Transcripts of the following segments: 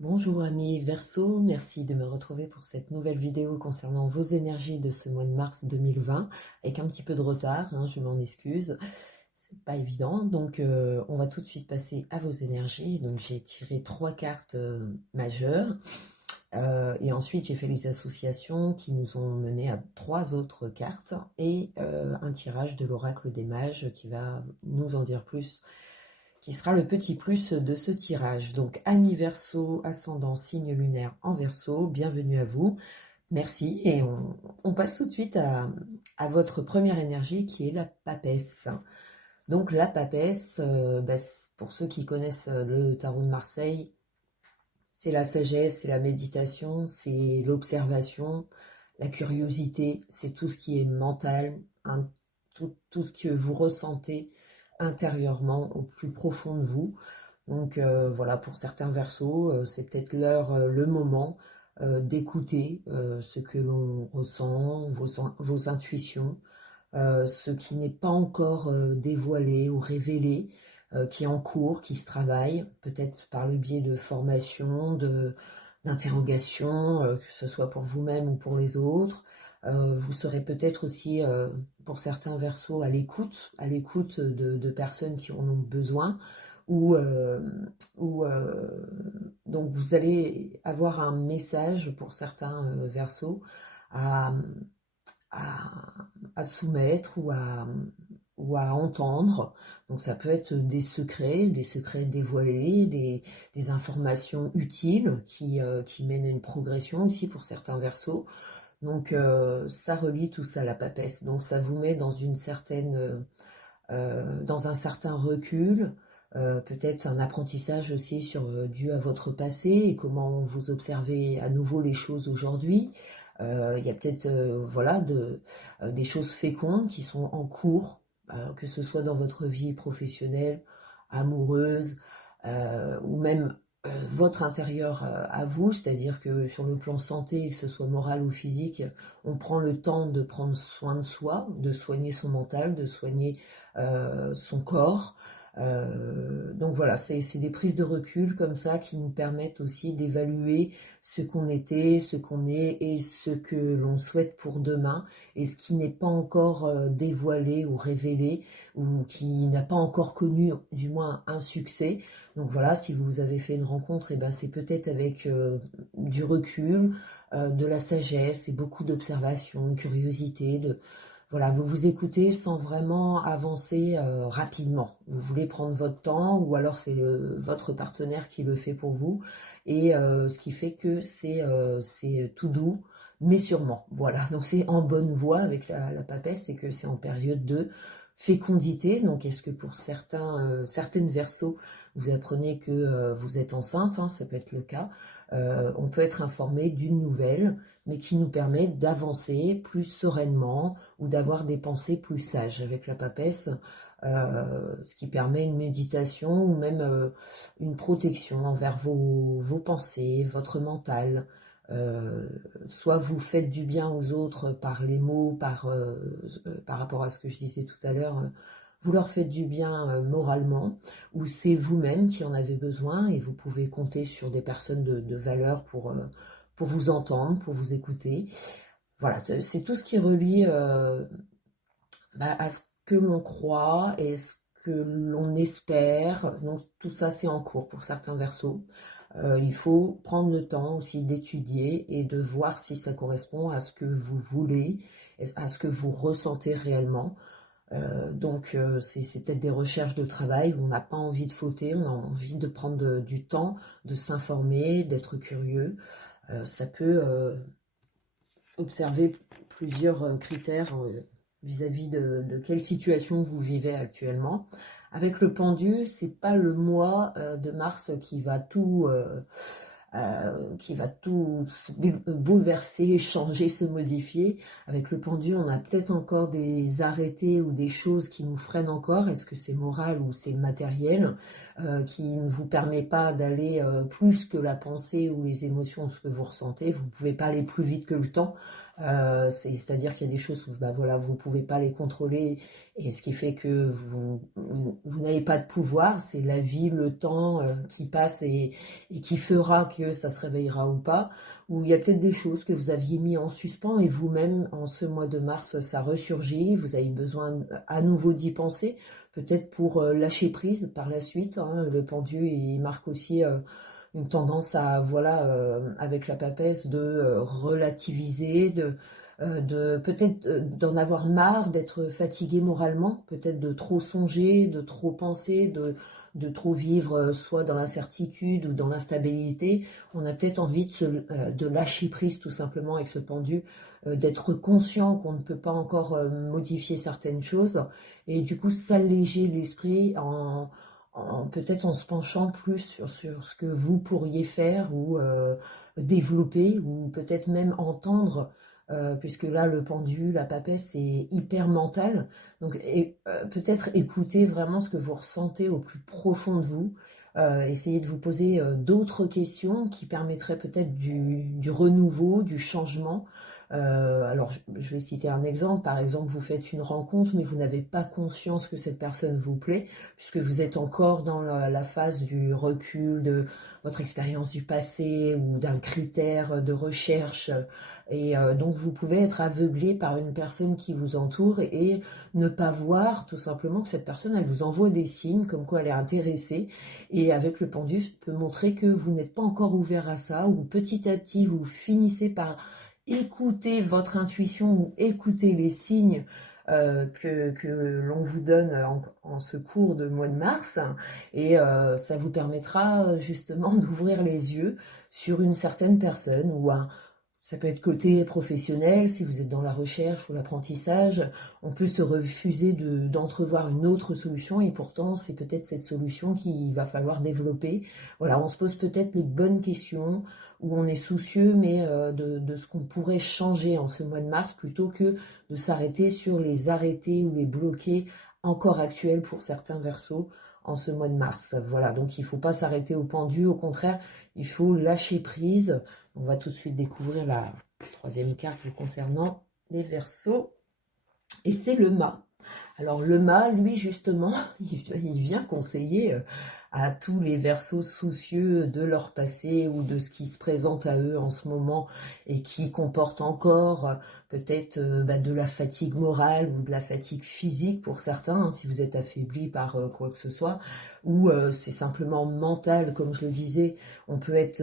Bonjour amis Verseau, merci de me retrouver pour cette nouvelle vidéo concernant vos énergies de ce mois de mars 2020, avec un petit peu de retard, je m'en excuse, c'est pas évident. Donc on va tout de suite passer à vos énergies. Donc j'ai tiré 3 cartes majeures, et ensuite j'ai fait les associations qui nous ont mené à 3 autres cartes, et un tirage de l'oracle des mages qui va nous en dire plus, qui sera le petit plus de ce tirage. Donc, amis Verseau, ascendant, signe lunaire en Verseau, bienvenue à vous. Merci. Et on passe tout de suite à votre première énergie qui est la papesse. Donc, la papesse, pour ceux qui connaissent le tarot de Marseille, c'est la sagesse, c'est la méditation, c'est l'observation, la curiosité, c'est tout ce qui est mental, tout ce que vous ressentez intérieurement au plus profond de vous. Donc voilà, pour certains versos, c'est peut-être l'heure, le moment d'écouter ce que l'on ressent, vos intuitions, ce qui n'est pas encore dévoilé ou révélé, qui est en cours, qui se travaille, peut-être par le biais de formations, d'interrogations, que ce soit pour vous-même ou pour les autres. Vous serez peut-être aussi, pour certains versos, à l'écoute de personnes qui en ont besoin, ou, donc vous allez avoir un message pour certains versos à, à, à soumettre ou à entendre. Donc ça peut être des secrets dévoilés, des informations utiles qui mènent à une progression aussi pour certains versos. Donc ça relie tout ça, la papesse. Donc ça vous met dans une certaine, dans un certain recul, peut-être un apprentissage aussi dû à votre passé et comment vous observez à nouveau les choses aujourd'hui. Il y a peut-être voilà, des choses fécondes qui sont en cours, que ce soit dans votre vie professionnelle, amoureuse, ou même votre intérieur à vous, c'est-à-dire que sur le plan santé, que ce soit moral ou physique, on prend le temps de prendre soin de soi, de soigner son mental, de soigner son corps. Donc voilà, c'est des prises de recul comme ça qui nous permettent aussi d'évaluer ce qu'on était, ce qu'on est et ce que l'on souhaite pour demain, et ce qui n'est pas encore dévoilé ou révélé, ou qui n'a pas encore connu du moins un succès. Donc voilà, si vous avez fait une rencontre, et ben c'est peut-être avec du recul, de la sagesse et beaucoup d'observation, de curiosité, voilà, vous vous écoutez sans vraiment avancer rapidement. Vous voulez prendre votre temps, ou alors c'est votre partenaire qui le fait pour vous, et ce qui fait que c'est tout doux, mais sûrement. Voilà, donc c'est en bonne voie avec la papesse, c'est que c'est en période de fécondité. Donc est-ce que pour certaines versos, vous apprenez que vous êtes enceinte, ça peut être le cas. On peut être informé d'une nouvelle, mais qui nous permet d'avancer plus sereinement, ou d'avoir des pensées plus sages avec la papesse, ce qui permet une méditation ou même une protection envers vos pensées, votre mental. Euh, Soit vous faites du bien aux autres par les mots, par rapport à ce que je disais tout à l'heure, vous leur faites du bien moralement, ou c'est vous-même qui en avez besoin et vous pouvez compter sur des personnes de valeur pour vous entendre, pour vous écouter. Voilà, c'est tout ce qui relie à ce que l'on croit et ce que l'on espère. Donc tout ça, c'est en cours pour certains versos. Il faut prendre le temps aussi d'étudier et de voir si ça correspond à ce que vous voulez, à ce que vous ressentez réellement. Donc c'est peut-être des recherches de travail où on n'a pas envie de fauter, on a envie de prendre du temps, de s'informer, d'être curieux. Ça peut observer plusieurs critères vis-à-vis de quelle situation vous vivez actuellement. Avec le pendu, c'est pas le mois de mars qui va tout bouleverser, changer, se modifier. Avec le pendu, on a peut-être encore des arrêtés ou des choses qui nous freinent encore. Est-ce que c'est moral ou c'est matériel, qui ne vous permet pas d'aller plus que la pensée ou les émotions, ce que vous ressentez. Vous ne pouvez pas aller plus vite que le temps. C'est-à-dire qu'il y a des choses où bah, voilà, vous ne pouvez pas les contrôler, et ce qui fait que vous n'avez pas de pouvoir, c'est la vie, le temps qui passe et qui fera que ça se réveillera ou pas. Ou il y a peut-être des choses que vous aviez mis en suspens et vous-même, en ce mois de mars, ça ressurgit, vous avez besoin à nouveau d'y penser, peut-être pour lâcher prise par la suite, hein. Le pendu, il marque aussi une tendance à, voilà, avec la papesse, de relativiser, de peut-être d'en avoir marre, d'être fatigué moralement, peut-être de trop songer, de trop penser, de trop vivre soit dans l'incertitude ou dans l'instabilité. On a peut-être envie de lâcher prise tout simplement avec ce pendu, d'être conscient qu'on ne peut pas encore modifier certaines choses et du coup s'alléger l'esprit peut-être en se penchant plus sur ce que vous pourriez faire ou développer ou peut-être même entendre, puisque là le pendu, la papesse, c'est hyper mental. Donc peut-être écouter vraiment ce que vous ressentez au plus profond de vous. Essayez de vous poser d'autres questions qui permettraient peut-être du renouveau, du changement. Alors, je vais citer un exemple. Par exemple, vous faites une rencontre, mais vous n'avez pas conscience que cette personne vous plaît, puisque vous êtes encore dans la phase du recul de votre expérience du passé ou d'un critère de recherche. Et donc, vous pouvez être aveuglé par une personne qui vous entoure et ne pas voir tout simplement que cette personne, elle vous envoie des signes comme quoi elle est intéressée. Et avec le pendu, peut montrer que vous n'êtes pas encore ouvert à ça, ou petit à petit, vous finissez par écouter votre intuition ou écouter les signes que l'on vous donne en ce cours de mois de mars, et ça vous permettra justement d'ouvrir les yeux sur une certaine personne ou ça peut être côté professionnel, si vous êtes dans la recherche ou l'apprentissage, on peut se refuser d'entrevoir une autre solution et pourtant c'est peut-être cette solution qu'il va falloir développer. Voilà, on se pose peut-être les bonnes questions, où on est soucieux mais de ce qu'on pourrait changer en ce mois de mars plutôt que de s'arrêter sur les arrêtés ou les bloqués encore actuels pour certains versos en ce mois de mars. Voilà, donc il ne faut pas s'arrêter au pendu, au contraire, il faut lâcher prise. On va tout de suite découvrir la troisième carte vous concernant les Verseaux. Et c'est le mât. Alors le mât, lui justement, il vient conseiller à tous les Verseaux soucieux de leur passé ou de ce qui se présente à eux en ce moment et qui comporte encore peut-être de la fatigue morale ou de la fatigue physique pour certains, hein, si vous êtes affaibli par quoi que ce soit, ou c'est simplement mental, comme je le disais, on peut être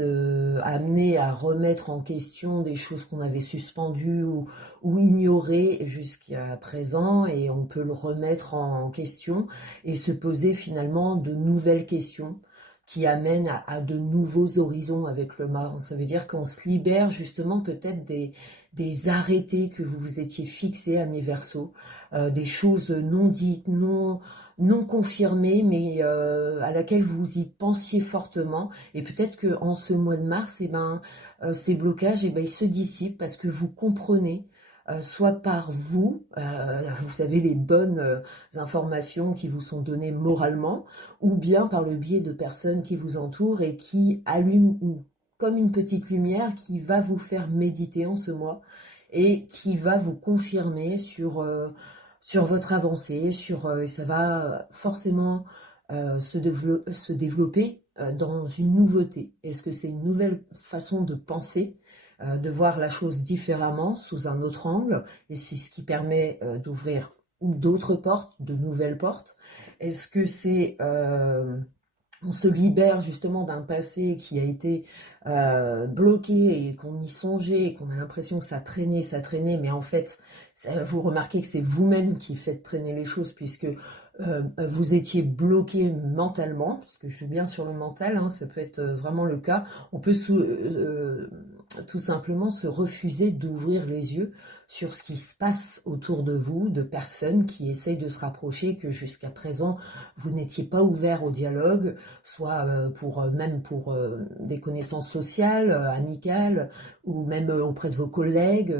amené à remettre en question des choses qu'on avait suspendues ou ignorées jusqu'à présent, et on peut le remettre en question et se poser finalement de nouvelles questions qui amènent à de nouveaux horizons avec le mât. Ça veut dire qu'on se libère justement peut-être des arrêtés que vous vous étiez fixés à mes Verseaux, des choses non dites, non confirmées, mais à laquelle vous y pensiez fortement. Et peut-être qu'en ce mois de mars, ces blocages, ils se dissipent parce que vous comprenez, soit par vous, vous avez les bonnes informations qui vous sont données moralement, ou bien par le biais de personnes qui vous entourent et qui allument comme une petite lumière qui va vous faire méditer en ce mois et qui va vous confirmer sur votre avancée, ça va forcément se développer dans une nouveauté. Est-ce que c'est une nouvelle façon de penser, de voir la chose différemment, sous un autre angle, et c'est ce qui permet d'ouvrir d'autres portes, de nouvelles portes? Est-ce que c'est on se libère justement d'un passé qui a été bloqué et qu'on y songeait et qu'on a l'impression que ça traînait, mais en fait, vous remarquez que c'est vous-même qui faites traîner les choses puisque vous étiez bloqué mentalement, parce que je suis bien sur le mental, hein, ça peut être vraiment le cas. On peut tout simplement se refuser d'ouvrir les yeux sur ce qui se passe autour de vous, de personnes qui essayent de se rapprocher, que jusqu'à présent vous n'étiez pas ouvert au dialogue, soit même pour des connaissances sociales, amicales, ou même auprès de vos collègues.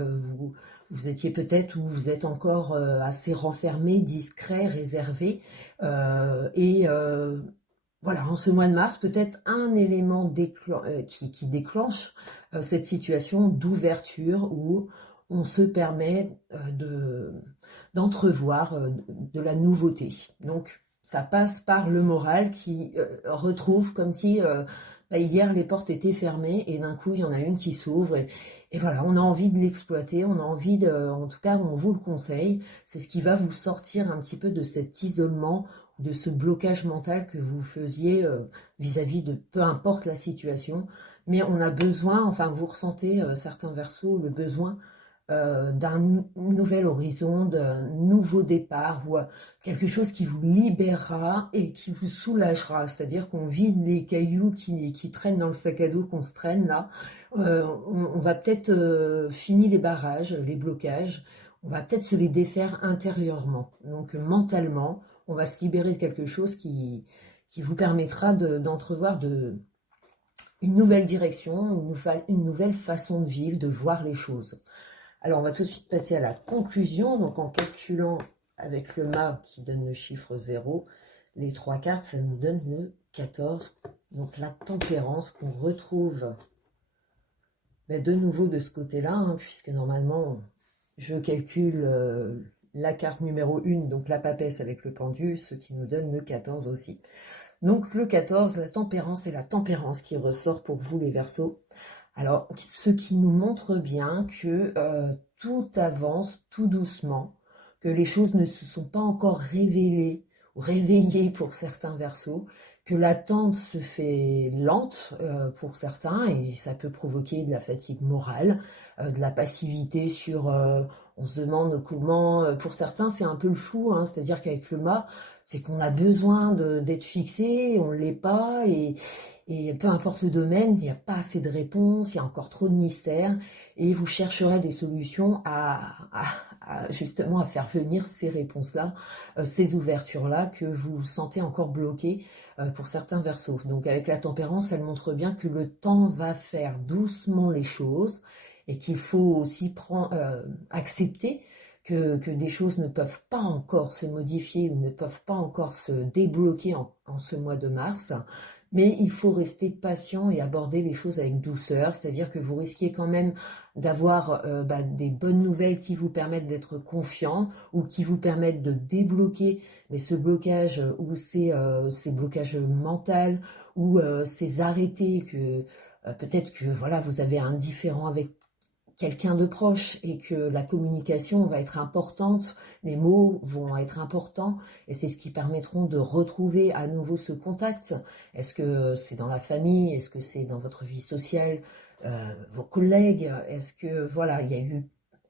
Vous étiez peut-être, ou vous êtes encore assez renfermé, discret, réservé. Voilà, en ce mois de mars, peut-être un élément qui déclenche cette situation d'ouverture où on se permet d'entrevoir de la nouveauté. Donc, ça passe par le moral qui retrouve comme si hier les portes étaient fermées et d'un coup il y en a une qui s'ouvre et voilà, on a envie de l'exploiter, on a envie en tout cas on vous le conseille, c'est ce qui va vous sortir un petit peu de cet isolement, de ce blocage mental que vous faisiez vis-à-vis de peu importe la situation, mais on a besoin, enfin vous ressentez certains versos, le besoin d'un nouvel horizon, d'un nouveau départ ou quelque chose qui vous libérera et qui vous soulagera. C'est-à-dire qu'on vide les cailloux qui traînent dans le sac à dos qu'on se traîne là. On va peut-être finir les barrages, les blocages. On va peut-être se les défaire intérieurement. Donc mentalement, on va se libérer de quelque chose qui vous permettra d'entrevoir une nouvelle direction, une nouvelle façon de vivre, de voir les choses. Alors, on va tout de suite passer à la conclusion. Donc, en calculant avec le mât qui donne le chiffre 0, les 3 cartes, ça nous donne le 14. Donc, la tempérance qu'on retrouve de nouveau de ce côté-là, hein, puisque normalement, je calcule la carte numéro 1, donc la papesse avec le pendu, ce qui nous donne le 14 aussi. Donc, le 14, la tempérance et la tempérance qui ressort pour vous, les Verseaux. Alors, ce qui nous montre bien que tout avance tout doucement, que les choses ne se sont pas encore révélées ou réveillées pour certains Verseaux, que l'attente se fait lente pour certains et ça peut provoquer de la fatigue morale, de la passivité sur... on se demande comment... pour certains, c'est un peu le flou, hein, c'est-à-dire qu'avec le mât, c'est qu'on a besoin d'être fixé, on ne l'est pas, et peu importe le domaine, il n'y a pas assez de réponses, il y a encore trop de mystères, et vous chercherez des solutions justement à faire venir ces réponses-là, ces ouvertures-là que vous sentez encore bloquées pour certains Verseaux. Donc avec la tempérance, elle montre bien que le temps va faire doucement les choses, et qu'il faut aussi accepter que des choses ne peuvent pas encore se modifier ou ne peuvent pas encore se débloquer en ce mois de mars, mais il faut rester patient et aborder les choses avec douceur, c'est-à-dire que vous risquez quand même d'avoir des bonnes nouvelles qui vous permettent d'être confiant ou qui vous permettent de débloquer ce blocage ou ces blocages mentaux ou ces arrêtés que peut-être que voilà vous avez un différend avec quelqu'un de proche et que la communication va être importante, les mots vont être importants et c'est ce qui permettront de retrouver à nouveau ce contact. Est-ce que c'est dans la famille? Est-ce que c'est dans votre vie sociale? Vos collègues? Est-ce que voilà, il y a eu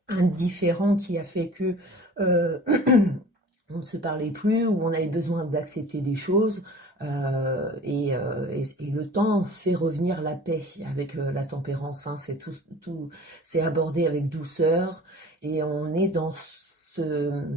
un différend qui a fait que on ne se parlait plus ou on avait besoin d'accepter des choses et le temps fait revenir la paix avec la tempérance, hein, c'est tout c'est abordé avec douceur et on est dans ce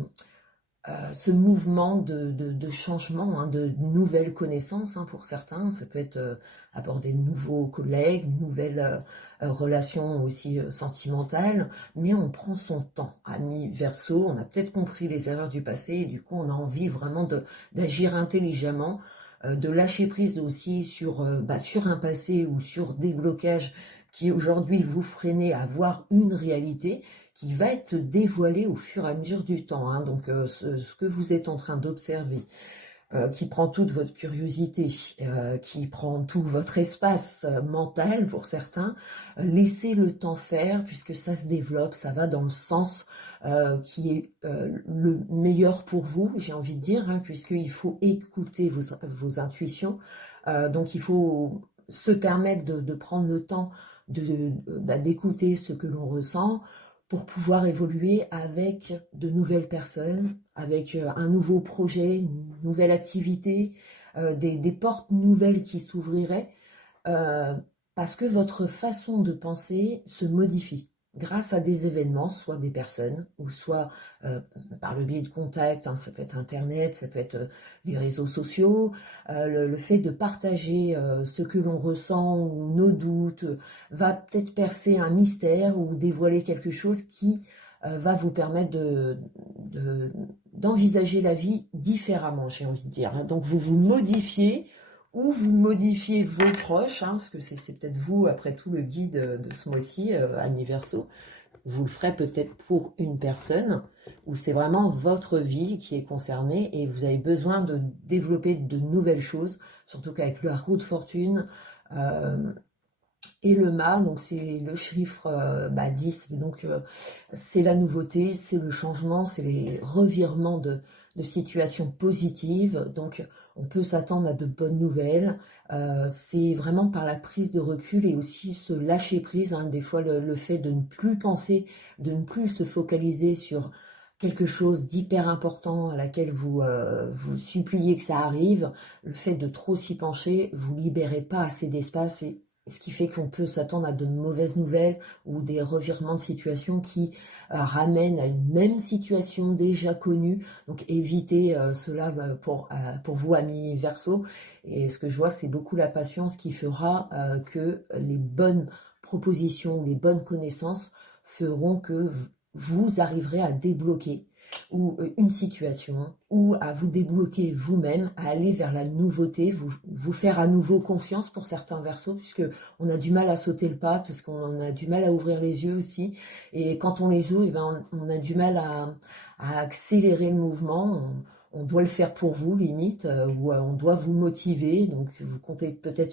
mouvement de changement, hein, de nouvelles connaissances, hein, pour certains, ça peut être aborder de nouveaux collègues, de nouvelles relations aussi sentimentales, mais on prend son temps. Amis Verseau, on a peut-être compris les erreurs du passé et du coup on a envie vraiment d'agir intelligemment, de lâcher prise aussi sur un passé ou sur des blocages qui aujourd'hui vous freinez à voir une réalité qui va être dévoilé au fur et à mesure du temps. Hein. Donc ce que vous êtes en train d'observer, qui prend toute votre curiosité, qui prend tout votre espace mental pour certains, laissez le temps faire puisque ça se développe, ça va dans le sens qui est le meilleur pour vous, j'ai envie de dire, hein, puisqu'il faut écouter vos intuitions. Donc il faut se permettre de prendre le temps d'écouter ce que l'on ressent, pour pouvoir évoluer avec de nouvelles personnes, avec un nouveau projet, une nouvelle activité, des portes nouvelles qui s'ouvriraient, parce que votre façon de penser se modifie grâce à des événements, soit des personnes, ou soit par le biais de contacts, hein, ça peut être Internet, ça peut être les réseaux sociaux, le fait de partager ce que l'on ressent ou nos doutes, va peut-être percer un mystère ou dévoiler quelque chose qui va vous permettre d'envisager la vie différemment, j'ai envie de dire. Hein. Donc vous vous modifiez, ou vous modifiez vos proches, hein, parce que c'est peut-être vous, après tout, le guide de ce mois-ci, Amis Verseau, vous le ferez peut-être pour une personne, où c'est vraiment votre vie qui est concernée et vous avez besoin de développer de nouvelles choses, surtout qu'avec la roue de fortune, euh, et le mât, donc c'est le chiffre 10, donc c'est la nouveauté, c'est le changement, c'est les revirements de situations positives, donc on peut s'attendre à de bonnes nouvelles. C'est vraiment par la prise de recul et aussi se lâcher prise, hein, des fois le fait de ne plus penser, de ne plus se focaliser sur quelque chose d'hyper important à laquelle vous suppliez que ça arrive, le fait de trop s'y pencher, vous libérez pas assez d'espace et ce qui fait qu'on peut s'attendre à de mauvaises nouvelles ou des revirements de situation qui ramènent à une même situation déjà connue. Donc évitez cela pour vous, amis Verseau. Et ce que je vois, c'est beaucoup la patience qui fera que les bonnes propositions, les bonnes connaissances feront que vous arriverez à débloquer ou une situation, ou à vous débloquer vous-même, à aller vers la nouveauté, vous faire à nouveau confiance pour certains Verseaux, puisque on a du mal à sauter le pas, parce qu'on a du mal à ouvrir les yeux aussi, et quand on les ouvre, eh ben, on a du mal à accélérer le mouvement, on doit le faire pour vous, limite, ou on doit vous motiver, donc vous comptez peut-être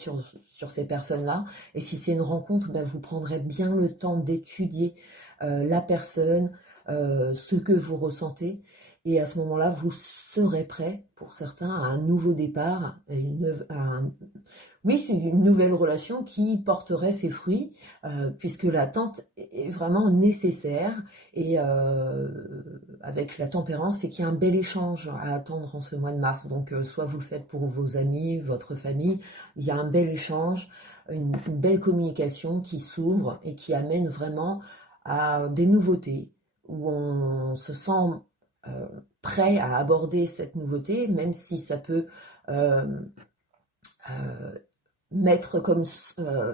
sur ces personnes-là, et si c'est une rencontre, ben, vous prendrez bien le temps d'étudier la personne, ce que vous ressentez, et à ce moment-là, vous serez prêt, pour certains, à un nouveau départ, oui, une nouvelle relation qui porterait ses fruits, puisque l'attente est vraiment nécessaire, et avec la tempérance, c'est qu'il y a un bel échange à attendre en ce mois de mars, donc soit vous le faites pour vos amis, votre famille, il y a un bel échange, une belle communication qui s'ouvre et qui amène vraiment à des nouveautés, où on se sent euh, prêt à aborder cette nouveauté, même si ça peut euh, euh, mettre comme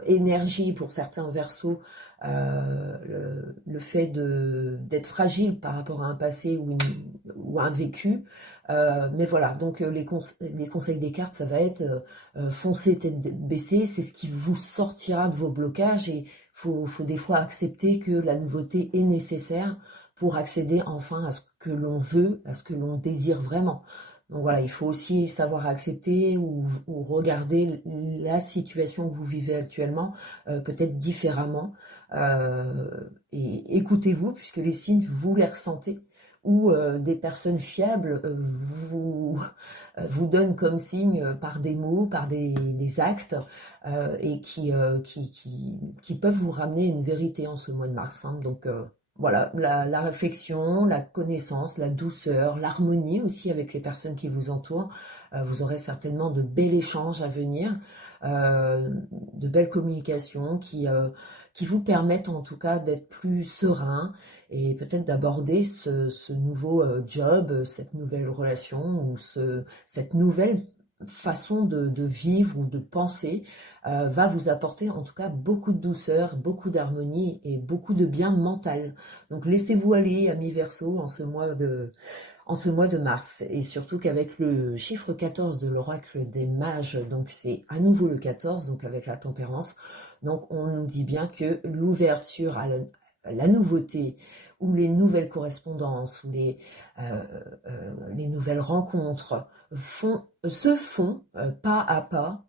énergie pour certains Verseaux le fait d'être fragile par rapport à un passé ou un vécu. Mais voilà, donc les conseils des cartes, ça va être foncer tête baissée, c'est ce qui vous sortira de vos blocages, et faut des fois accepter que la nouveauté est nécessaire pour accéder enfin à ce que l'on veut, à ce que l'on désire vraiment. Donc voilà, il faut aussi savoir accepter ou regarder la situation que vous vivez actuellement peut-être différemment. Et écoutez-vous, puisque les signes, vous les ressentez, ou des personnes fiables vous donnent comme signe par des mots, par des actes, et qui peuvent vous ramener une vérité en ce mois de mars, hein. Donc voilà, la réflexion, la connaissance, la douceur, l'harmonie aussi avec les personnes qui vous entourent. Vous aurez certainement de bels échanges à venir, de belles communications qui vous permettent en tout cas d'être plus serein et peut-être d'aborder ce nouveau job, cette nouvelle relation ou cette nouvelle façon de vivre ou de penser, va vous apporter en tout cas beaucoup de douceur, beaucoup d'harmonie et beaucoup de bien mental. Donc laissez-vous aller, amis Verseau, en ce mois de mars. Et surtout qu'avec le chiffre 14 de l'oracle des mages, donc c'est à nouveau le 14, donc avec la tempérance, donc on nous dit bien que l'ouverture à la nouveauté, ou les nouvelles correspondances, ou les nouvelles rencontres se font pas à pas,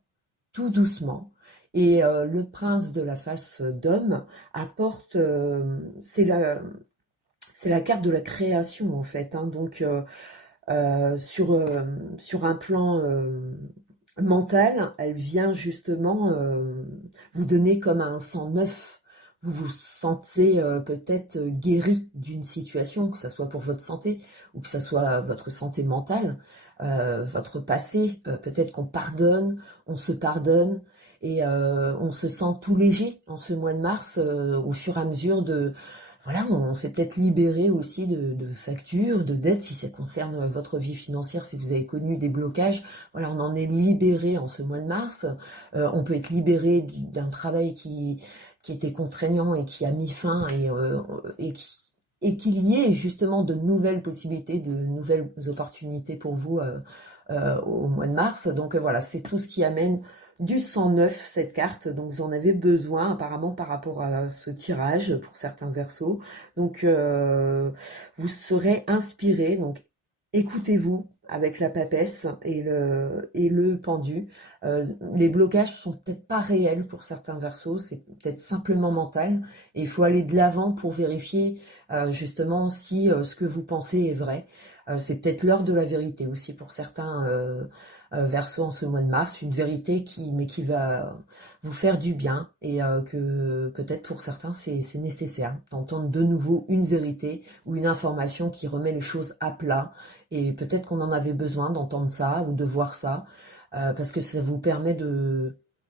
tout doucement. Et le prince de la face d'homme apporte, c'est la carte de la création en fait, hein. Donc sur un plan mental, elle vient justement vous donner comme un sang neuf. Vous vous sentez peut-être guéri d'une situation, que ce soit pour votre santé ou que ce soit votre santé mentale, votre passé. Peut-être qu'on pardonne, on se pardonne, et on se sent tout léger en ce mois de mars au fur et à mesure de voilà, on s'est peut-être libéré aussi de factures, de dettes, si ça concerne votre vie financière, si vous avez connu des blocages. Voilà, on en est libéré en ce mois de mars. On peut être libéré d'un travail qui était contraignant et qui a mis fin, et qu'il y ait justement de nouvelles possibilités, de nouvelles opportunités pour vous au mois de mars. Donc voilà, c'est tout ce qui amène du sang neuf, cette carte, donc vous en avez besoin apparemment par rapport à ce tirage pour certains versos. Donc vous serez inspiré, donc écoutez-vous avec la papesse et le pendu. Les blocages sont peut-être pas réels pour certains versos, c'est peut-être simplement mental, et il faut aller de l'avant pour vérifier justement si ce que vous pensez est vrai. C'est peut-être l'heure de la vérité aussi pour certains versos en ce mois de mars, une vérité qui va vous faire du bien et que peut-être pour certains c'est nécessaire d'entendre de nouveau une vérité ou une information qui remet les choses à plat, et peut-être qu'on en avait besoin d'entendre ça ou de voir ça parce que ça vous permet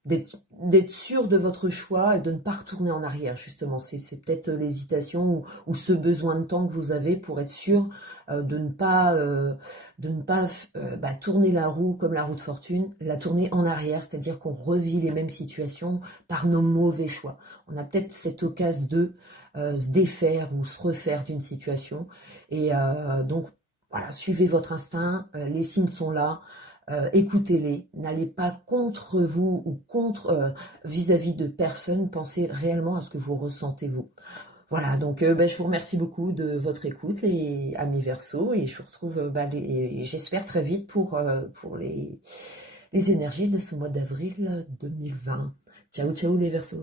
d'être sûr de votre choix et de ne pas retourner en arrière, justement. C'est peut-être l'hésitation ou ce besoin de temps que vous avez pour être sûr de ne pas tourner la roue comme la roue de fortune, la tourner en arrière, c'est-à-dire qu'on revit les mêmes situations par nos mauvais choix. On a peut-être cette occasion de se défaire ou se refaire d'une situation. Et donc, voilà, suivez votre instinct, les signes sont là. Écoutez-les, n'allez pas contre vous ou contre vis-à-vis de personnes, pensez réellement à ce que vous ressentez vous. Voilà, donc je vous remercie beaucoup de votre écoute, les amis Verseaux, et je vous retrouve, j'espère très vite pour les énergies de ce mois d'avril 2020. Ciao, ciao les Verseaux.